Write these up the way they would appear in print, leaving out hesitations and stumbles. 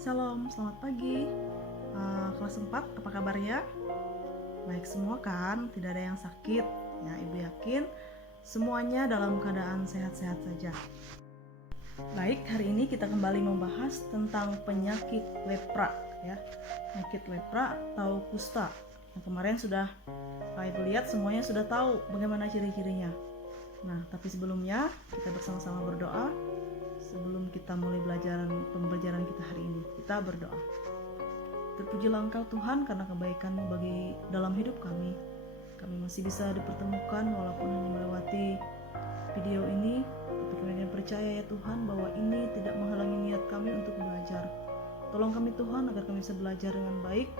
Shalom, selamat pagi. Kelas 4, apa kabarnya? Baik semua kan? Tidak ada yang sakit. Ya, Ibu yakin semuanya dalam keadaan sehat-sehat saja. Baik, hari ini kita kembali membahas tentang penyakit lepra, ya. Penyakit lepra atau kusta. Yang kemarin sudah Ibu lihat semuanya sudah tahu bagaimana ciri-cirinya. Nah, tapi sebelumnya kita bersama-sama berdoa. Sebelum kita mulai pembelajaran kita hari ini, kita berdoa. Terpujilah Engkau Tuhan karena kebaikan-Mu bagi dalam hidup kami. Kami masih bisa dipertemukan walaupun hanya melewati video ini. Tapi kami percaya ya Tuhan bahwa ini tidak menghalangi niat kami untuk belajar. Tolong kami Tuhan agar kami bisa belajar dengan baik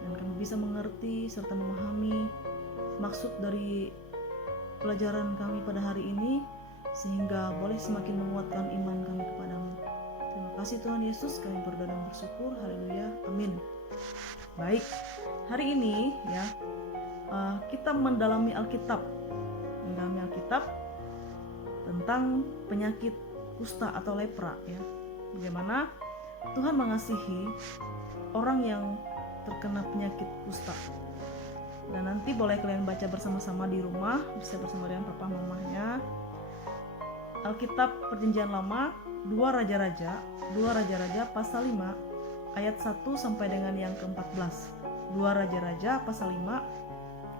dan kami bisa mengerti serta memahami maksud dari pelajaran kami pada hari ini, sehingga boleh semakin menguatkan iman kami kepadamu. Terima kasih Tuhan Yesus, kami berdoa dan bersyukur. Haleluya, amin. Baik, hari ini ya kita mendalami Alkitab tentang penyakit kusta atau lepra, ya. Bagaimana Tuhan mengasihi orang yang terkena penyakit kusta. Dan nanti boleh kalian baca bersama-sama di rumah, bisa bersama dengan papa mamahnya. Alkitab Perjanjian Lama 2 Raja-Raja pasal 5 ayat 1 sampai dengan yang ke-14. 2 Raja-Raja pasal 5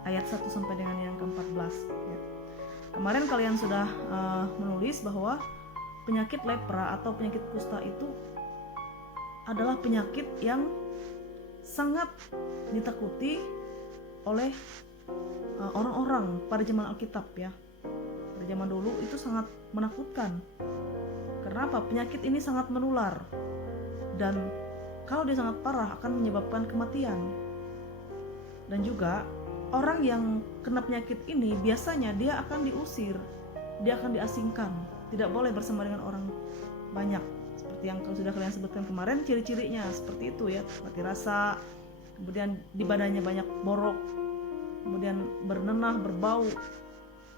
ayat 1 sampai dengan yang ke-14, ya. Kemarin kalian sudah menulis bahwa penyakit lepra atau penyakit kusta itu adalah penyakit yang sangat ditakuti oleh orang-orang pada zaman Alkitab, ya. Pada zaman dulu itu sangat menakutkan. Karena apa? Penyakit ini sangat menular. Dan kalau dia sangat parah akan menyebabkan kematian. Dan juga orang yang kena penyakit ini biasanya dia akan diusir, dia akan diasingkan, tidak boleh bersama dengan orang banyak. Seperti yang sudah kalian sebutkan kemarin, ciri-cirinya seperti itu, ya. Mati rasa, kemudian di badannya banyak borok, kemudian bernenah, berbau.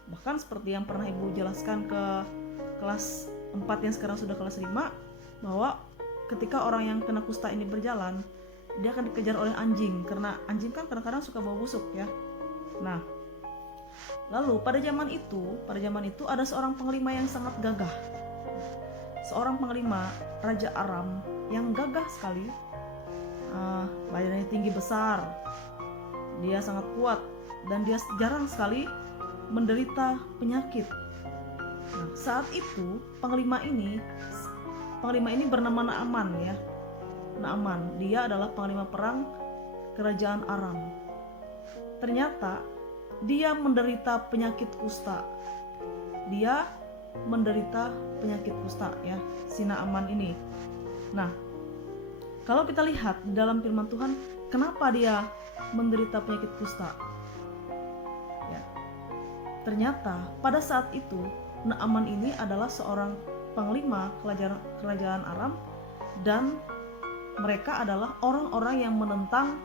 Bahkan seperti yang pernah Ibu jelaskan ke kelas 4 yang sekarang sudah kelas 5, bahwa ketika orang yang kena kusta ini berjalan, dia akan dikejar oleh anjing, karena anjing kan kadang-kadang suka bau busuk, ya. Nah, lalu pada zaman itu ada seorang panglima yang sangat gagah. Seorang panglima Raja Aram yang gagah sekali. Badannya tinggi besar, dia sangat kuat, dan dia jarang sekali menderita penyakit. Nah, saat itu panglima ini bernama Naaman, ya. Naaman, dia adalah panglima perang kerajaan Aram. Ternyata dia menderita penyakit kusta. Dia menderita penyakit kusta, ya, si Naaman ini. Nah, kalau kita lihat di dalam firman Tuhan, kenapa dia menderita penyakit kusta? Ya. Ternyata pada saat itu Naaman ini adalah seorang panglima kerajaan Aram, dan mereka adalah orang-orang yang menentang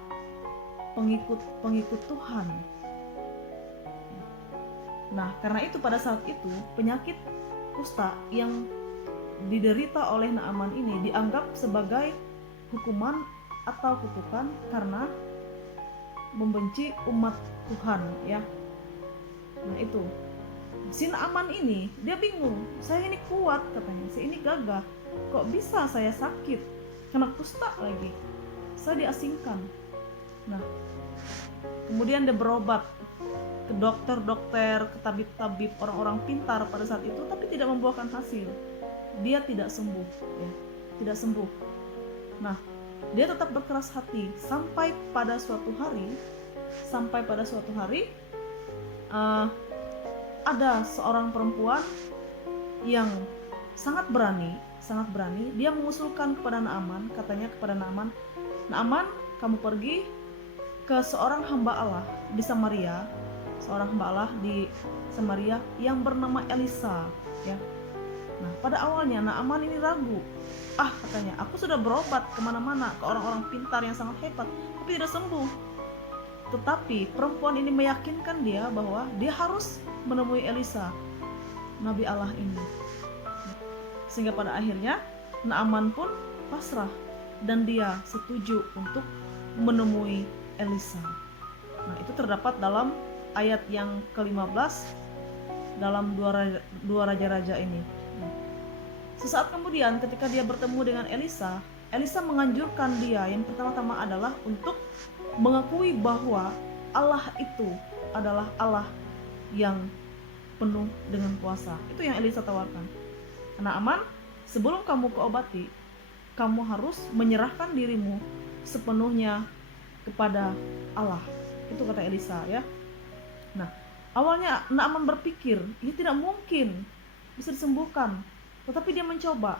pengikut Tuhan. Nah, karena itu pada saat itu penyakit kusta yang diderita oleh Naaman ini dianggap sebagai hukuman atau kutukan karena membenci umat Tuhan, ya. Nah, itu si Naaman ini dia bingung, saya ini kuat katanya, saya ini gagah, kok bisa saya sakit, kena kusta lagi, saya diasingkan. Nah, kemudian dia berobat ke dokter-dokter, ke tabib-tabib, orang-orang pintar pada saat itu, tapi tidak membuahkan hasil. Dia tidak sembuh, ya, tidak sembuh. Nah, dia tetap berkeras hati sampai pada suatu hari ada seorang perempuan yang sangat berani, dia mengusulkan kepada Naaman, katanya kepada Naaman, kamu pergi ke seorang hamba Allah di Samaria, yang bernama Elisa, ya. Nah, pada awalnya Naaman ini ragu. Katanya, aku sudah berobat kemana-mana, ke orang-orang pintar yang sangat hebat, tapi tidak sembuh. Tetapi perempuan ini meyakinkan dia bahwa dia harus menemui Elisa, Nabi Allah ini. Sehingga pada akhirnya Naaman pun pasrah. dan dia setuju untuk menemui Elisa. Nah, itu terdapat dalam ayat yang ke-15 dalam dua raja-raja ini. Sesaat kemudian ketika dia bertemu dengan Elisa, Elisa menganjurkan dia yang pertama-tama adalah untuk mengakui bahwa Allah itu adalah Allah yang penuh dengan kuasa. Itu yang Elisa tawarkan. Naaman, sebelum kamu keobati, kamu harus menyerahkan dirimu sepenuhnya kepada Allah. Itu kata Elisa ya. Nah, awalnya Naaman berpikir ini tidak mungkin bisa disembuhkan, tetapi dia mencoba.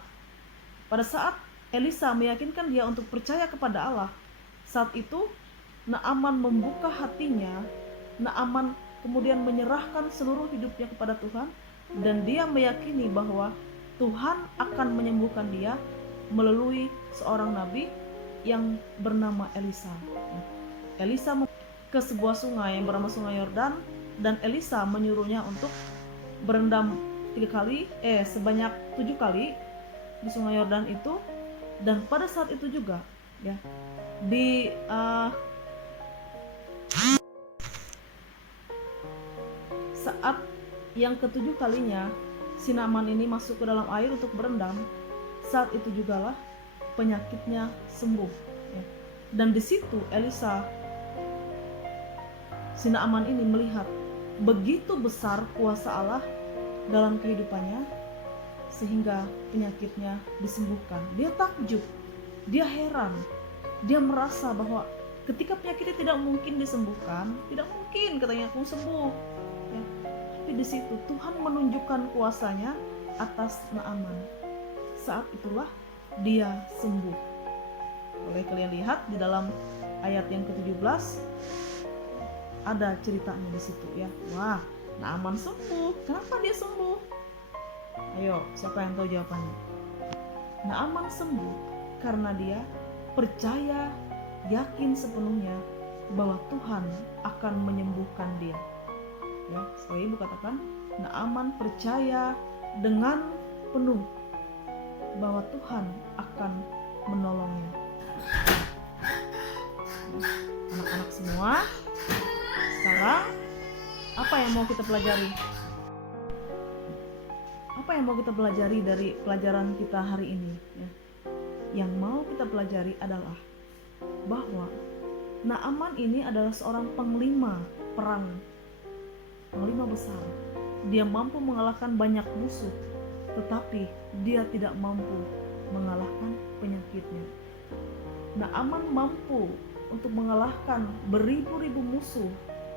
Pada saat Elisa meyakinkan dia untuk percaya kepada Allah, saat itu Naaman membuka hatinya. Naaman kemudian menyerahkan seluruh hidupnya kepada Tuhan, dan dia meyakini bahwa Tuhan akan menyembuhkan dia melalui seorang nabi yang bernama Elisa. Elisa ke sebuah sungai yang bernama Sungai Yordan, dan Elisa menyuruhnya untuk berendam sebanyak 7 kali di Sungai Yordan itu. Dan pada saat itu juga ya, di saat yang ke-7 kalinya si Naaman ini masuk ke dalam air untuk berendam, saat itu jugalah penyakitnya sembuh ya. Dan di situ Elisa, si Naaman ini melihat begitu besar kuasa Allah dalam kehidupannya sehingga penyakitnya disembuhkan. Dia takjub, dia heran, dia merasa bahwa ketika penyakitnya tidak mungkin disembuhkan, tidak mungkin katanya aku sembuh ya. Tapi di situ Tuhan menunjukkan kuasanya atas Naaman. Saat itulah dia sembuh. Boleh kalian lihat di dalam ayat yang ke-17 ada ceritanya di situ ya. Wah, Naaman sembuh. Kenapa dia sembuh? Ayo, siapa yang tahu jawabannya? Naaman sembuh karena dia percaya, yakin sepenuhnya bahwa Tuhan akan menyembuhkan dia. Ya, sekali ibu katakan, Naaman percaya dengan penuh bahwa Tuhan akan menolongnya. Anak-anak semua, sekarang apa yang mau kita pelajari? Apa yang mau kita pelajari dari pelajaran kita hari ini ya? Yang mau kita pelajari adalah bahwa Naaman ini adalah seorang panglima perang, panglima besar. Dia mampu mengalahkan banyak musuh, tetapi dia tidak mampu mengalahkan penyakitnya. Naaman mampu untuk mengalahkan beribu-ribu musuh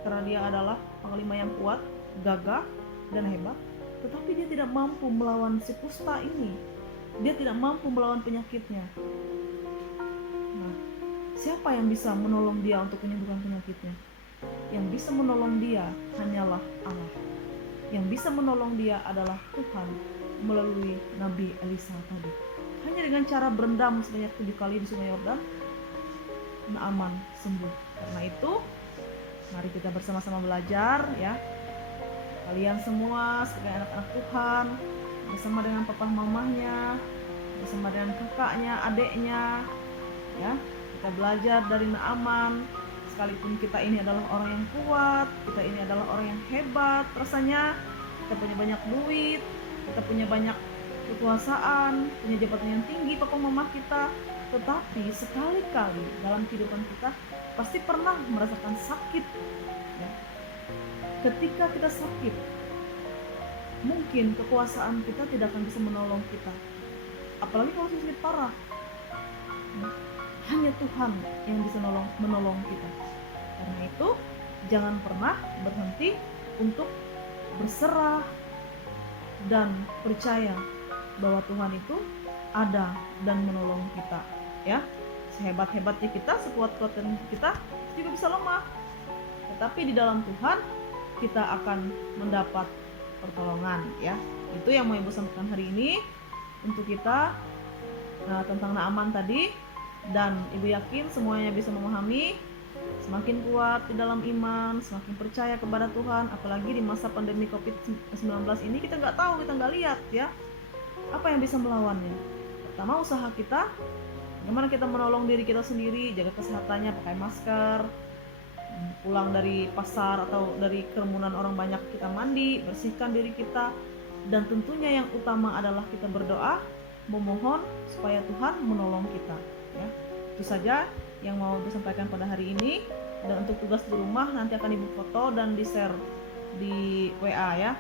karena dia adalah panglima yang kuat, gagah, dan hebat. Tetapi dia tidak mampu melawan si kusta ini. Dia tidak mampu melawan penyakitnya. Nah, siapa yang bisa menolong dia untuk menyembuhkan penyakitnya? Yang bisa menolong dia hanyalah Allah. Yang bisa menolong dia adalah Tuhan melalui Nabi Elisa tadi. Hanya dengan cara berendam sebanyak 7 kali di Sungai Yordan, Naaman sembuh. Karena itu, mari kita bersama-sama belajar ya. Kalian semua sebagai anak-anak Tuhan, bersama dengan papa mamahnya, bersama dengan kakaknya, adeknya ya, kita belajar dari Naaman. Sekalipun kita ini adalah orang yang kuat, kita ini adalah orang yang hebat rasanya, kita punya banyak duit, kita punya banyak kekuasaan, punya jabatan yang tinggi papa mama kita, tetapi sekali-kali dalam kehidupan kita pasti pernah merasakan sakit ya. Ketika kita sakit, mungkin kekuasaan kita tidak akan bisa menolong kita, apalagi kalau sakit parah. Hanya Tuhan yang bisa menolong kita. Karena itu, jangan pernah berhenti untuk berserah dan percaya bahwa Tuhan itu ada dan menolong kita. Ya, sehebat-hebatnya kita, sekuat-kuatnya kita juga bisa lemah. Tetapi di dalam Tuhan kita akan mendapat pertolongan ya. Itu yang mau Ibu sampaikan hari ini untuk kita tentang Naaman tadi, dan Ibu yakin semuanya bisa memahami, semakin kuat di dalam iman, semakin percaya kepada Tuhan. Apalagi di masa pandemi COVID-19 ini, kita nggak tahu, kita nggak lihat ya apa yang bisa melawannya. Pertama, usaha kita, Bagaimana kita menolong diri kita sendiri, jaga kesehatannya, pakai masker, pulang dari pasar atau dari kerumunan orang banyak kita mandi, bersihkan diri kita, dan tentunya yang utama adalah kita berdoa, memohon supaya Tuhan menolong kita. Ya, itu saja yang mau disampaikan pada hari ini. Dan untuk tugas di rumah nanti akan ibu foto dan di share di WA ya.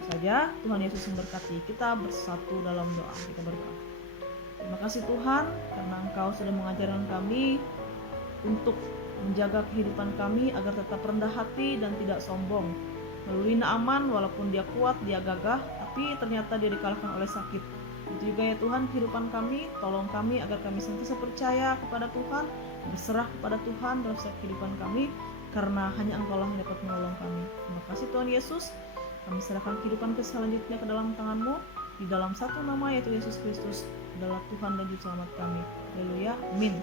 Itu saja. Tuhan Yesus memberkati. Kita bersatu dalam doa. Kita berdoa. Terima kasih Tuhan karena Engkau sudah mengajarkan kami untuk menjaga kehidupan kami agar tetap rendah hati dan tidak sombong. Melalui Naaman, walaupun dia kuat, dia gagah, tapi ternyata dia dikalahkan oleh sakit. Itu juga ya Tuhan kehidupan kami, tolong kami agar kami senantiasa percaya kepada Tuhan, berserah kepada Tuhan dalam setiap kehidupan kami, karena hanya Engkau lah yang dapat menolong kami. Terima kasih Tuhan Yesus, kami serahkan kehidupan selanjutnya ke dalam tangan-Mu, di dalam satu nama yaitu Yesus Kristus adalah Tuhan dan Juru Selamat kami. Haleluya, amin.